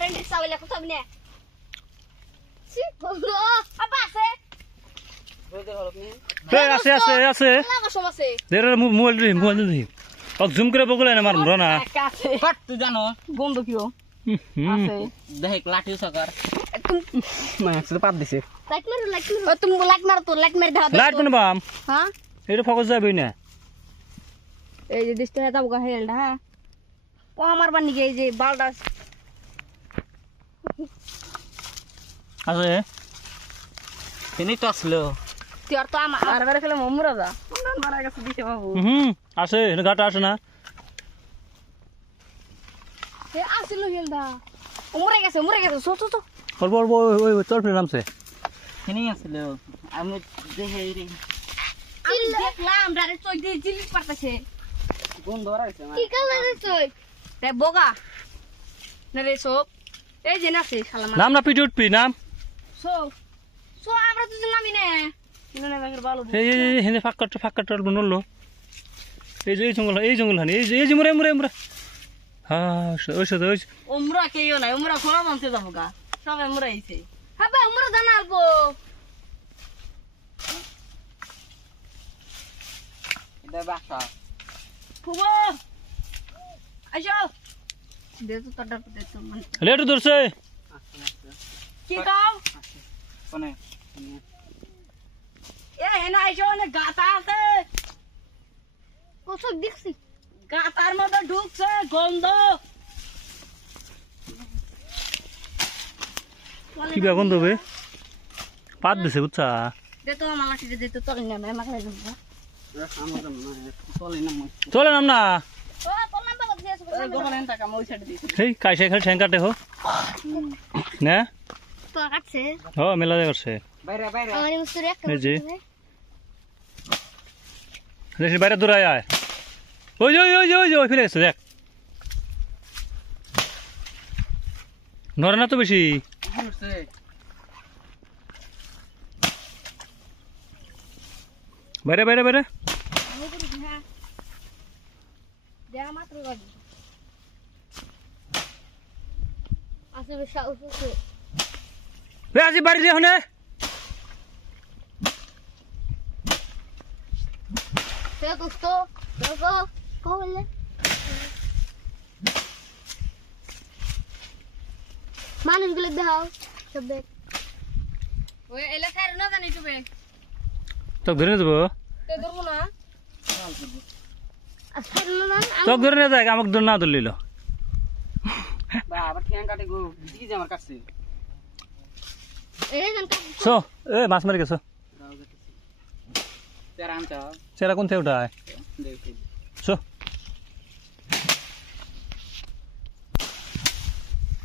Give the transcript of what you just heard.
Randy সাবলে কত বনে C বলো আপা আছে বলতে হলো আপনি আছে আছে আছে লাগা সমস্যা দেরে মোবাইল দি ওক জুম করে বগলে না মারুম না আছে কত তুই জানো বন্ধ কিও আছে দেখ লাঠি সকার মাছ পাত দিছে লাইট মার তুমি লাইট মার তো লাইট মার দাও লাইট কোন বাম হ্যাঁ এটা ফোকাস যাবে না এই যে দিশটা হেতা বগা হেলডা হ্যাঁ ও আমার বানি এই যে বালডা আছে তিনি তো আসলো তুই আর তো আমার বারে ফেলে মমরা যা মারা গেছে দিছে বাবু আছে গাটা আছে না এ আসিল হেলডা মরে গেছে সো সো সো অল্প অল্প ওই চল ফিরে নামছে তিনি আসলো আমি দেখে রে আমি দেখলাম ডাইরেক্ট চই দিয়ে জিলিস পারতেছে বন্ধ রাখছে কি কালারের চই রে বগা না রে সব এই যে নাছে শালা নাম না পিটি উঠবি নাম সো সো আমরা তো নামি না না বাগের ভালো এই হেনে ফাক্কাট বনলো এই জঙ্গল হানি এই যে মুরে হ্যাঁ ওই উমরা কেউ নাই উমরা খোলা মানতে যাবো গা সবাই উমরা আইছে হ্যাঁ ভাই আমরা জানাবো এটা বাসা ফুবো আইসো দে তো তডা দে তো মানে লেট ধরছে কি কাও কোনে এ হেনা আইসো না গাতা আছে কোসক দেখছি গাতার মধ্যে ঢুকছে গন্ধ কি বেগুন দেবে পাত দিছে বুঝছা দে তো আমার লাঠি দে তো তলে না আমাকে লাগে না চলে নাম না ও তোর নাম বাবা দিয়েছ গোপালেন টাকা মই ছেড়ে দিছি এই কাইসে খালি ঠ্যাং কাটে হো না তো কাটছে ও মেলা করছে বাইরে আমার মিস্ত্রি একটা এই যে দেখি বাইরে দূরায় আয় ওই ফিরে গেছে দেখ নরে না তো বেশি বাইরে দে মাত্র গাড়ি আসলে বেশি বে আজি বাড়ি যে হনে তে দোস্ত দেখো কইলে মানুষগুলো দেখাও সব দেখ ওই এলাকার না জানি তুমি তো ধরে দেবো তে ধরবো না আচ্ছা না তো ধরে না দেখ আমাকে ধরে না ধরলিল আবার ঠ্যাং কাটে গো দিকে যে আমার কাছে এই জানতা সো এ মাছ মারি গেছো তেরা আনতা সেরা কোন থেকে উঠায় দেখি সো